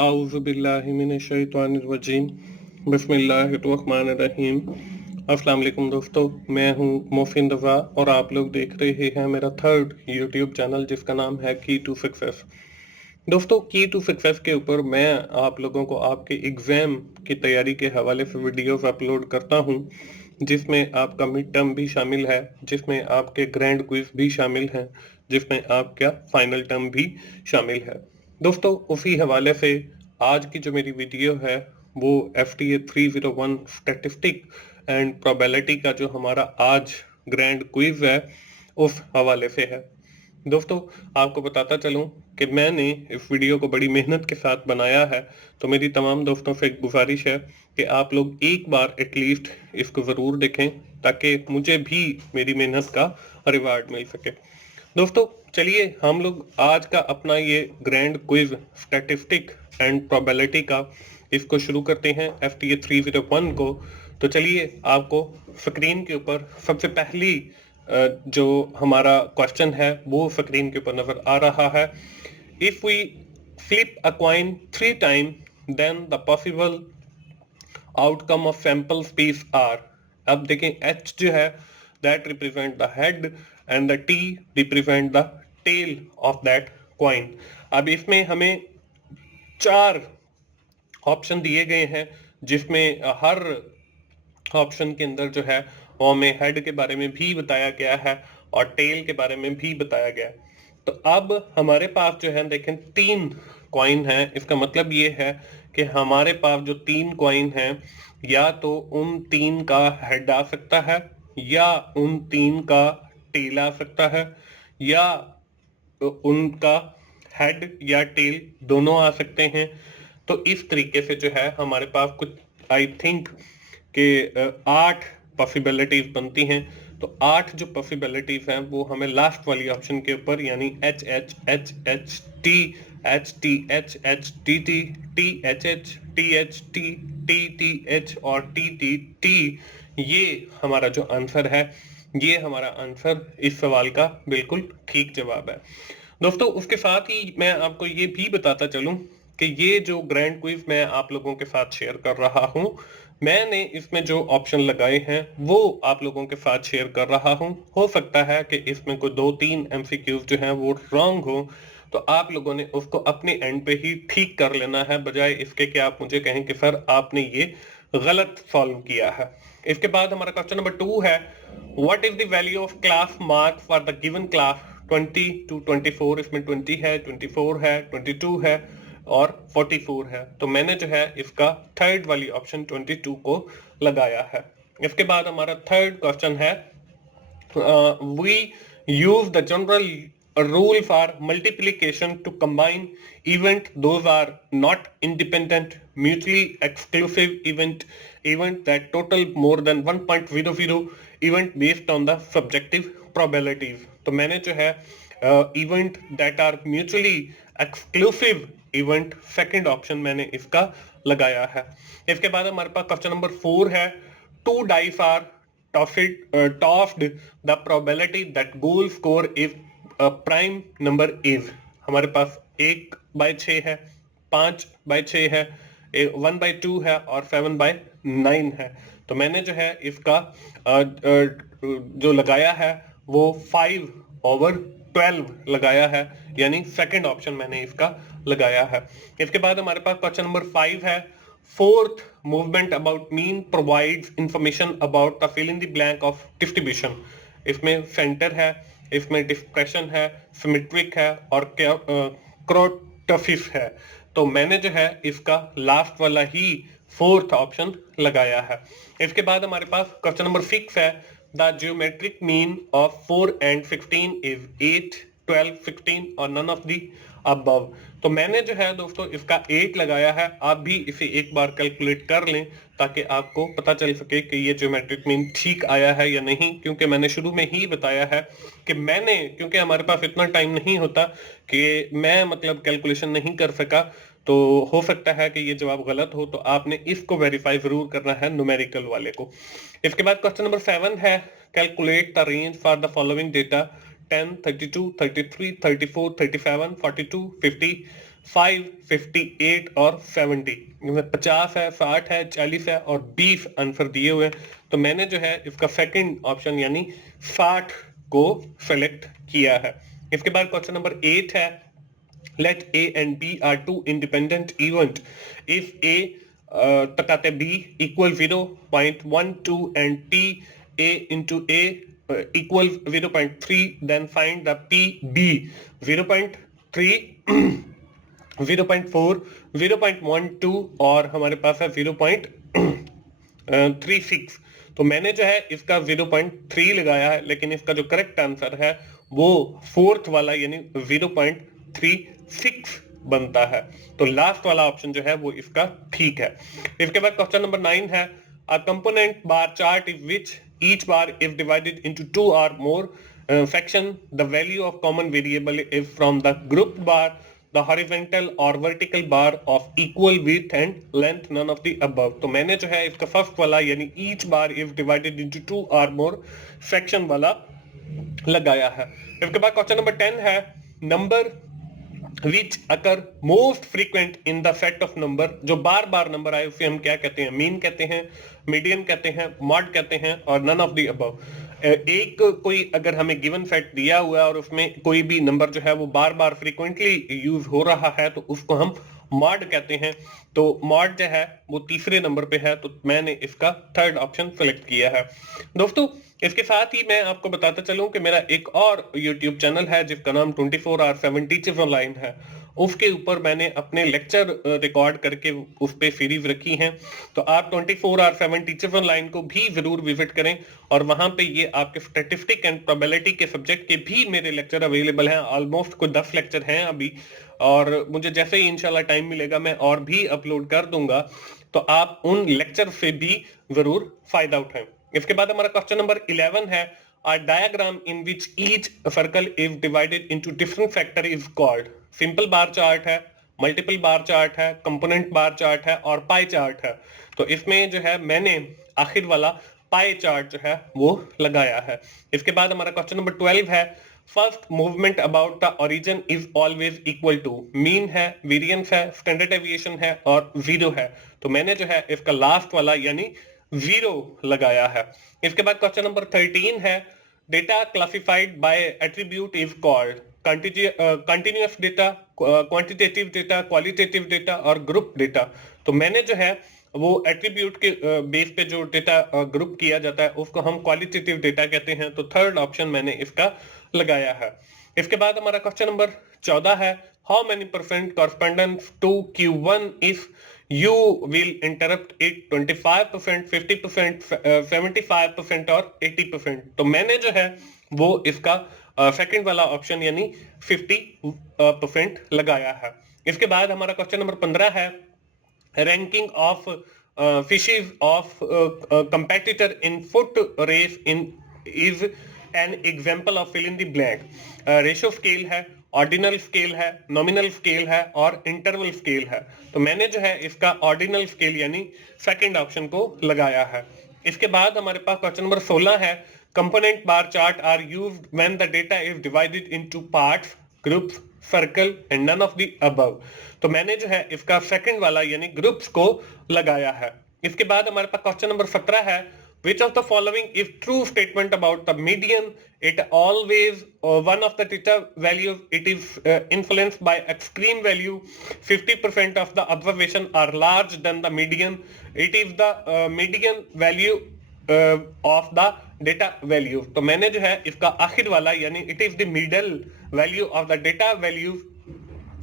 आऊज़ुबिल्लाहिमिनश्शैतानिर्रजीम बिस्मिल्लाहिर्रहमानिर्रहीम। अस्सलाम वालेकुम दोस्तों, मैं हूं मोहसिन रज़ा और आप लोग देख रहे हैं मेरा थर्ड यूट्यूब चैनल जिसका नाम है की टू सक्सेस। दोस्तों, की टू सक्सेस के ऊपर मैं आप लोगों को आपके एग्ज़ाम की तैयारी के हवाले से वीडियोस अपलोड करता हूं, जिसमें आपका मिड टर्म भी शामिल है, जिसमें आपके ग्रैंड क्विज भी शामिल हैं, जिसमें आपका फाइनल टर्म भी शामिल है। दोस्तों, उसी हवाले से आज की जो मेरी वीडियो है वो FTA 301 स्टैटिस्टिक एंड प्रोबेबिलिटी का जो हमारा आज ग्रैंड क्विज है उस हवाले से है। दोस्तों, आपको बताता चलूं कि मैंने इस वीडियो को बड़ी मेहनत के साथ बनाया है, तो मेरी तमाम दोस्तों से एक गुजारिश है कि आप लोग एक बार एटलीस्ट इसको ज़रूर देखें ताकि मुझे भी मेरी मेहनत का रिवार्ड मिल सके। दोस्तों, चलिए हम लोग आज का अपना ये grand quiz statistic and probability का इसको शुरू करते हैं, FTA 301 को। तो चलिए आपको स्क्रीन के ऊपर सबसे पहली जो हमारा क्वेश्चन है वो स्क्रीन के ऊपर नजर आ रहा है। If we flip a coin 3 time then the possible outcome of sample space are. अब देखें, H जो है that represent the head and the T represent the tail of that coin. अब इसमें हमें 4 ऑप्शन दिए गए हैं, जिसमें हर ऑप्शन के अंदर जो है वो हमें हेड के बारे में भी बताया गया है और टेल के बारे में भी बताया गया है। तो अब हमारे पास जो है देखें 3 कॉइन है। इसका मतलब ये है कि हमारे पास जो 3 कॉइन है, या तो उन 3 का हेड आ सकता है, या उन 3 का टेल आ सकता है, या उनका हेड या टेल दोनों आ सकते हैं। तो इस तरीके से जो है हमारे पास कुछ आई थिंक कि 8 पॉसिबिलिटीज बनती हैं। तो 8 जो पॉसिबिलिटीज हैं वो हमें लास्ट वाली ऑप्शन के ऊपर, यानी H H H H T H T H H T T T H H T T H और टी टी, ये हमारा जो आंसर है, ये हमारा आंसर इस सवाल का बिल्कुल ठीक जवाब है। दोस्तों, उसके साथ ही मैं आपको ये भी बताता चलूं कि ये जो ग्रैंड क्विज मैं आप लोगों के साथ शेयर कर रहा हूं, मैंने इसमें जो ऑप्शन लगाए हैं वो आप लोगों के साथ शेयर कर रहा हूं। हो सकता है कि इसमें कोई 2-3 MCQs जो हैं वो रॉन्ग हो, तो आप लोगों ने उसको अपने एंड पे ही ठीक कर लेना है, बजाय इसके कि आप मुझे कहें कि सर आपने ये गलत सॉल्व किया है। इसके बाद हमारा क्वेश्चन नंबर 2 है, what is the value of class marks for the given class 20 to 24। इसमें 20 है, 24 है, 22 है और 44 है। तो मैंने जो है इसका थर्ड वाली ऑप्शन 22 को लगाया है। इसके बाद हमारा थर्ड क्वेश्चन है, we use the general rule for multiplication to combine event those are not independent mutually exclusive event that total more than 1.00 event based on the subjective probabilities। तो मैंने जो है event that are mutually exclusive event, second option मैंने इसका लगाया है। इसके बाद हमारे पास क्वेश्चन नंबर 4 है, 2 dice are tossed, the probability that goal score if a prime number is। हमारे पास 1/6 है, 5/6 है, 1/2 है और 7/9 है। तो मैंने जो है इसका जो लगाया है वो 5/12 लगाया है, यानी सेकंड ऑप्शन मैंने इसका लगाया है। इसके बाद हमारे पास क्वेश्चन नंबर 5 है, fourth movement about mean provides information about the fill in the blank of distribution. इसमें सेंटर है, इसमें डिस्पर्शन है, सिमेट्रिक है और क्रोटोफिस है। तो मैंने जो है इसका लास्ट वाला ही फोर्थ ऑप्शन लगाया है। इसके बाद हमारे पास क्वेश्चन नंबर 6 है, the geometric mean of 4 and 16 is 8, 12, 16 और नन ऑफ दी अबव। तो मैंने जो है दोस्तों इसका 8 लगाया है। आप भी इसे एक बार कैलकुलेट कर लें ताकि आपको पता चल सके कि ये ज्योमेट्रिक मीन ठीक आया है या नहीं, क्योंकि मैंने शुरू में ही बताया है कि क्योंकि हमारे पास इतना टाइम नहीं होता कि मैं मतलब कैलकुलेशन नहीं कर सका, तो हो सकता है कि ये जवाब गलत हो, तो आपने इसको वेरीफाई जरूर करना है न्यूमेरिकल वाले को। इसके बाद क्वेश्चन नंबर 7 है, calculate the range for the following data 10, 32, 33, 34, 37, 42, 50। 5, 58 और 70। इसमें 50 है, 60 है, 40 है और 20 आंसर दिए हुए हैं। तो मैंने जो है इसका सेकंड ऑप्शन यानी 60 को सेलेक्ट किया है। इसके बाद क्वेश्चन नंबर 8 है, let A and B are two independent event. If A takate B equal 0.12 and T A into A equal 0.3, then find the PB 0.3 0.4 0.12 और हमारे पास है 0.36। तो मैंने जो है इसका 0.3 लगाया है, लेकिन इसका जो करेक्ट आंसर है वो फोर्थ वाला यानी 0.36 बनता है। तो लास्ट वाला ऑप्शन जो है वो इसका ठीक है। इसके बाद क्वेश्चन नंबर 9 है, a component bar chart is which each bar is divided into two or more section. The value of common variable is from the grouped bar, the horizontal or vertical bar of equal width and length, none of the above. तो मैंने जो है इसका first वाला यानी each bar is divided into two or more section वाला लगाया है। इसके बाद क्वेश्चन नंबर 10 है, number which occur most frequent in the set of number, जो बार बार नंबर आए उसे हम क्या कहते हैं? मीन कहते हैं, मीडियन कहते हैं, मॉड कहते हैं और नन ऑफ द अबव। एक कोई अगर हमें गिवन सेट दिया हुआ है और उसमें कोई भी नंबर जो है वो बार बार फ्रीक्वेंटली यूज हो रहा है तो उसको हम मॉड कहते हैं। तो मॉड जो है वो तीसरे नंबर पे है, तो मैंने इसका थर्ड ऑप्शन सेलेक्ट किया है। दोस्तों इसके साथ ही मैं आपको बताता चलूं कि मेरा एक और YouTube चैनल है जिसका नाम 24/7 टीचर्स ऑनलाइन है। उसके ऊपर मैंने अपने लेक्चर रिकॉर्ड करके उस पे सीरीज रखी हैं। तो आप 24/7 टीचर्स ऑनलाइन को भी जरूर विजिट करें और वहां पे ये आपके स्टैटिस्टिक एंड प्रोबेबिलिटी के सब्जेक्ट के भी मेरे लेक्चर अवेलेबल हैं। ऑलमोस्ट कोई 10 लेक्चर हैं अभी, और मुझे जैसे ही इंशाल्लाह टाइम मिलेगा मैं और भी अपलोड कर दूंगा, तो आप उन लेक्चर से भी जरूर फायदा उठाएं। इसके बाद हमारा क्वेश्चन नंबर 11 है, a diagram in which each circle is divided into different sector is called। Simple bar chart है, मल्टीपल बार चार्ट है, कंपोनेंट बार चार्ट है और पाई चार्ट है। तो इसमें जो है मैंने आखिर वाला पाई चार्ट जो है वो लगाया है। इसके बाद हमारा क्वेश्चन नंबर 12 है, first movement about the origin is always equal to. Mean है, वेरिएंस है, स्टैंडर्ड डेविएशन है और जीरो है। तो मैंने जो है इसका लास्ट वाला यानी जीरो लगाया है। इसके बाद क्वेश्चन नंबर 13 है, data classified by attribute is called continuous data, quantitative data, qualitative data और ग्रुप डेटा। तो मैंने जो है वो एट्रीब्यूट के बेस पे जो डेटा ग्रुप किया जाता है उसको हम क्वालिटेटिव डेटा कहते हैं। तो थर्ड ऑप्शन मैंने इसका लगाया है। इसके बाद हमारा क्वेश्चन नंबर 14 है, how many percent correspondence to Q1 if you will interrupt it 25%, 50%, 75% और 80%। तो मैंने जो है वो इसका सेकंड वाला ऑप्शन यानी 50% लगाया है। इसके बाद हमारा क्वेश्चन नंबर 15 है, ranking of fishes of competitor in foot race in is an example of fill in the blank. Ratio scale है, ऑर्डिनल स्केल है, नॉमिनल स्केल है और इंटरवल स्केल है। तो मैंने जो है इसका ऑर्डिनल स्केल यानी सेकंड ऑप्शन को लगाया है। इसके बाद हमारे पास क्वेश्चन नंबर 16 है, component bar chart are used when the data is divided into parts, groups, circle and none of the above. तो मैंने जो है इसका सेकंड वाला यानी ग्रुप्स को लगाया है। इसके बाद हमारे पास क्वेश्चन नंबर 17 है, which of the following is true statement about the median? It always one of the theta values, it is influenced by extreme value. 50% of the observation are large than the median. It is the median value of the data value। तो मैंने जो है इसका आखिर वाला यानी it is the middle value of the data value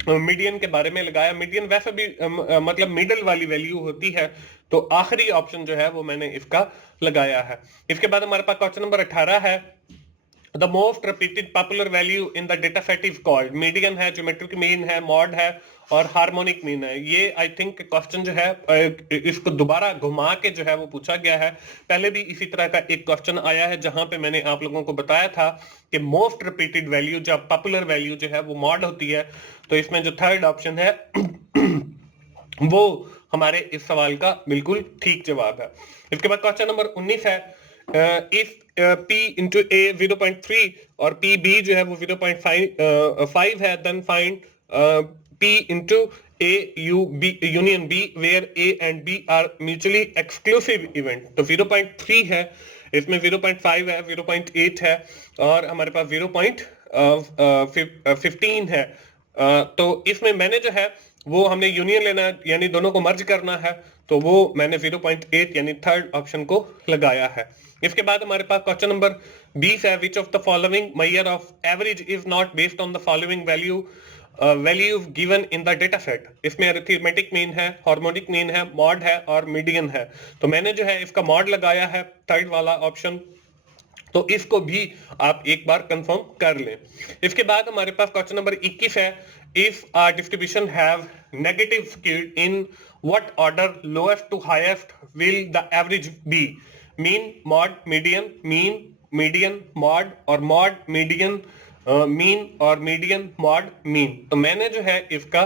median के बारे में लगाया। मीडियन वैसे भी मतलब मिडल वाली वैल्यू होती है, तो आखिरी ऑप्शन जो है वो मैंने इसका लगाया है। इसके बाद हमारे पास क्वेश्चन नंबर 18 है, the most repeated popular value in the data set is called. Median है, ज्योमेट्रिक मीन है, मॉड है और हार्मोनिक मीन है। ये आई थिंक क्वेश्चन जो है इसको दोबारा घुमा के जो है वो पूछा गया है। पहले भी इसी तरह का एक क्वेश्चन आया है जहां पे मैंने आप लोगों को बताया था कि मोस्ट रिपीटेड वैल्यू जब पॉपुलर वैल्यू जो है वो मॉड होती है। तो इसमें जो थर्ड ऑप्शन है वो हमारे इस सवाल का बिल्कुल ठीक जवाब है। इसके बाद क्वेश्चन नंबर 19 है, इफ P into A 0.3 और PB जो है वो 0.5 है, then find P into A union B where A and B are mutually exclusive event। तो 0.3 है, इसमें 0.5 है, 0.8 है और हमारे पास 0.15 है। तो इसमें मैंने जो है वो हमने यूनियन लेना है, यानी दोनों को मर्ज करना है, तो वो मैंने 0.8 यानी थर्ड ऑप्शन को लगाया है। इसके बाद हमारे पास क्वेश्चन नंबर 20 है, which of the following measure of average is not based on the following value given in the data set. इसमें अरिथमेटिक मीन है, हार्मोनिक मीन है, मॉड है और मीडियन है। तो मैंने जो है इसका मॉड लगाया है, थर्ड वाला ऑप्शन, तो इसको भी आप एक बार कंफर्म कर लें। इसके बाद हमारे पास क्वेश्चन नंबर 21 है, if a distribution have negative skewed in what order lowest to highest will the average be? Mean, mode, median, mean, median, mode और मॉड, मीडियन, मीन और मीडियन, मॉड, मीन। तो मैंने जो है इसका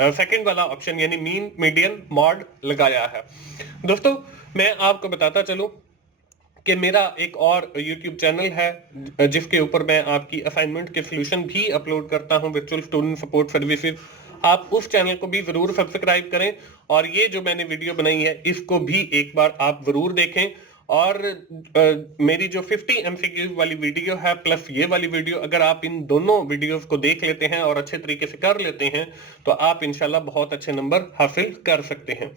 सेकंड वाला option यानी मीन, मीडियन, मॉड लगाया है। दोस्तों मैं आपको बताता चलूं कि मेरा एक और YouTube चैनल है जिसके ऊपर मैं आपकी असाइनमेंट के सॉल्यूशन भी अपलोड करता हूं, वर्चुअल स्टूडेंट सपोर्ट सर्विसेज। आप उस चैनल को भी जरूर सब्सक्राइब करें और ये जो मैंने वीडियो बनाई है इसको भी एक बार आप जरूर देखें। और मेरी जो 50 MCQ वाली वीडियो है प्लस ये वाली वीडियो, अगर आप इन दोनों वीडियोस को देख लेते हैं और अच्छे तरीके से कर लेते हैं तो आप इंशाल्लाह बहुत अच्छे नंबर हासिल कर सकते हैं।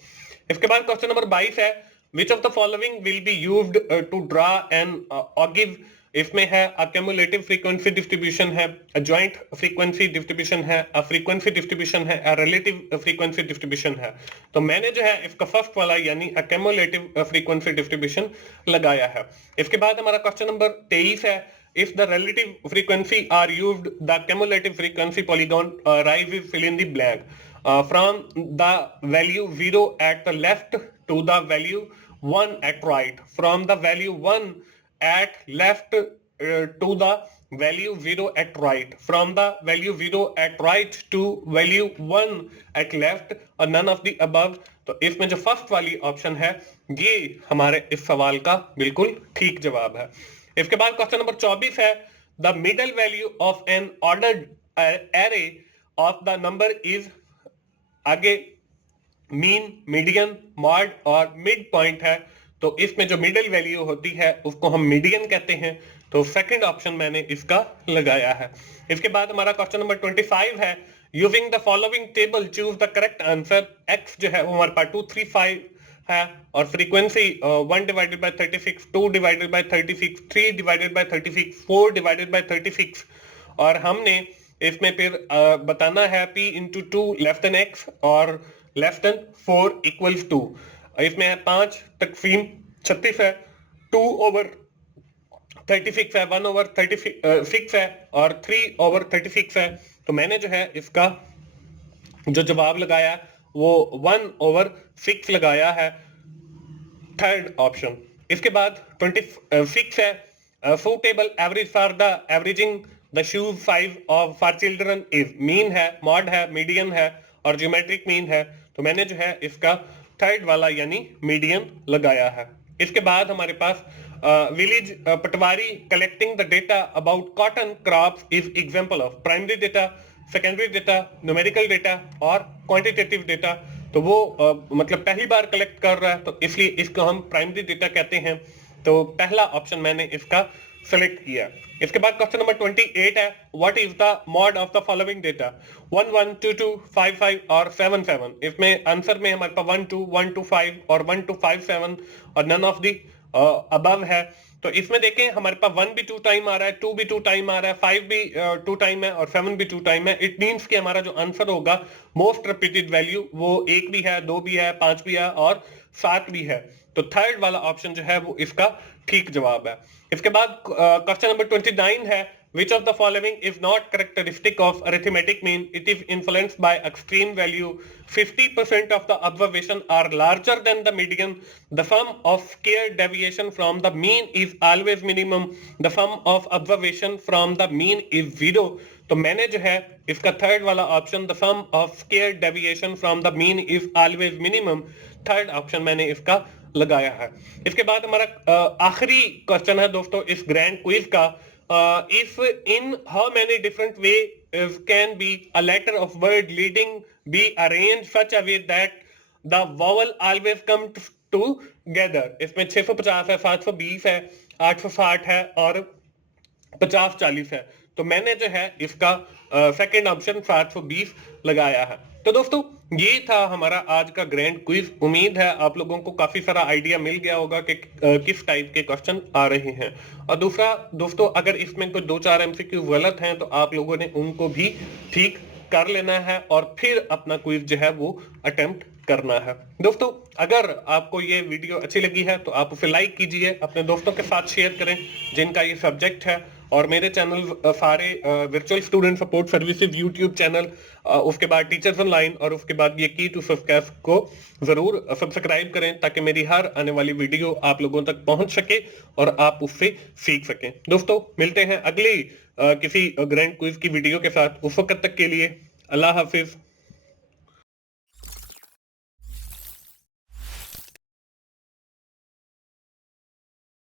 इसके बाद क्वेश्चन नंबर 22 है, Which of the following will be used to draw an ogive? इसमें है accumulative frequency distribution है, a joint frequency distribution है, a frequency distribution है, a relative frequency distribution है। तो मैंने जो है इसका फर्स्ट वाला यानी accumulative frequency distribution लगाया है। इसके बाद हमारा क्वेश्चन नंबर 23 है, if the relative frequency are used, the cumulative frequency polygon rises fill in the blank from the value 0 at the left to the value 1 at right, from the value 1 at left to the value 0 at right, from the value 0 at right to value 1 at left और none of the above। तो इसमें जो first वाली option है ये हमारे इस सवाल का बिल्कुल ठीक जवाब है। इसके बाद क्वेश्चन नंबर 24 है, the middle value of N ordered array of the number is, आगे मीन, मीडियन, मॉड और मिड पॉइंट है। तो इसमें जो मिडिल वैल्यू होती है उसको हम मीडियन कहते हैं। तो सेकंड ऑप्शन मैंने इसका लगाया है। इसके बाद हमारा क्वेश्चन नंबर 25 है, using the following table choose the correct answer. X जो है वो हमारे पास 235 है और frequency 1 divided by 36, 2 divided by 36, 3 divided by 36, 4 divided by 36 और हमने इसमें फिर बताना है p into 2 less than x और लेस देन 4 इक्वल्स 2। इसमें है 5 तकसीम 36 है, 2 ओवर 36 है, 1 ओवर 36 है और 3 ओवर 36 है। तो मैंने जो है इसका जो जवाब लगाया वो 1 ओवर 6 लगाया है, थर्ड ऑप्शन। इसके बाद 26 है, suitable average for the averaging the shoes size of for children is, mean है, मॉड है, मीडियन है और ज्योमेट्रिक मीन है। तो मैंने जो है इसका थर्ड वाला यानी मीडियन लगाया है। इसके बाद हमारे पास village patwari collecting the data about cotton crops is example of primary data, secondary data, numerical data और क्वांटिटेटिव डेटा। तो वो मतलब पहली बार कलेक्ट कर रहा है तो इसलिए इसको हम प्राइमरी डेटा कहते हैं। तो पहला ऑप्शन मैंने इसका सेलेक्ट किया। इसके बाद क्वेश्चन नंबर 28 है, what is the mod of the following data? 1 1 2 2 5 5 और 7 7। इसमें आंसर में हमारे पास 1 2 1 2 5 और 1 2 5 7 और नन ऑफ द अबव है। तो इसमें देखें हमारे पास 1 भी 2 टाइम आ रहा है, 2 भी 2 टाइम आ रहा है, 5 भी 2 टाइम है और 7 भी 2 टाइम है। इट मींस कि हमारा जो आंसर होगा मोस्ट रिपीटेड वैल्यू वो 1 भी है, 2 भी है, 5 भी है और 7 भी है। तो थर्ड वाला ऑप्शन जो है वो इसका ठीक जवाब है। इसके बाद क्वेश्चन नंबर 29 है, which of the following is not characteristic of arithmetic mean? It is influenced by extreme value. 50% of the observation are larger than the median. The sum of square deviation from the mean is always minimum. The sum of observation from the mean is 0. तो मैंने जो है इसका third वाला option the sum of square deviation from the mean is always minimum, third option मैंने इसका लगाया है। इसके बाद हमारा आखिरी क्वेश्चन है दोस्तों इस ग्रैंड क्विज का, if in how many different way is can be a letter of word leading be arranged such a way that the vowel always comes together. इसमें 650 है, 720 है, 860 है और 50-40 है। तो मैंने जो है इसका सेकंड ऑप्शन 720 लगाया है। तो दोस्तों ये था हमारा आज का ग्रैंड क्विज। उम्मीद है आप लोगों को काफी सारा आइडिया मिल गया होगा कि किस टाइप के क्वेश्चन आ रहे हैं। और दूसरा दोस्तों, अगर इसमें कोई 2-4 एमसीक्यू गलत हैं तो आप लोगों ने उनको भी ठीक कर लेना है और फिर अपना क्विज जो है वो अटेम्प्ट करना है। दोस्तों अगर आपको ये वीडियो अच्छी लगी है तो आप उसे लाइक कीजिए, अपने दोस्तों के साथ शेयर करें जिनका ये सब्जेक्ट है, और मेरे चैनल सारे virtual student support services YouTube channel, उसके बाद टीचर्स ऑनलाइन और उसके बाद ये की टू सक्सेस को जरूर सब्सक्राइब करें ताकि मेरी हर आने वाली वीडियो आप लोगों तक पहुंच सके और आप उससे सीख सकें। दोस्तों मिलते हैं अगली किसी ग्रैंड क्विज की वीडियो के साथ। उस वक्त तक के लिए अल्लाह हाफिज।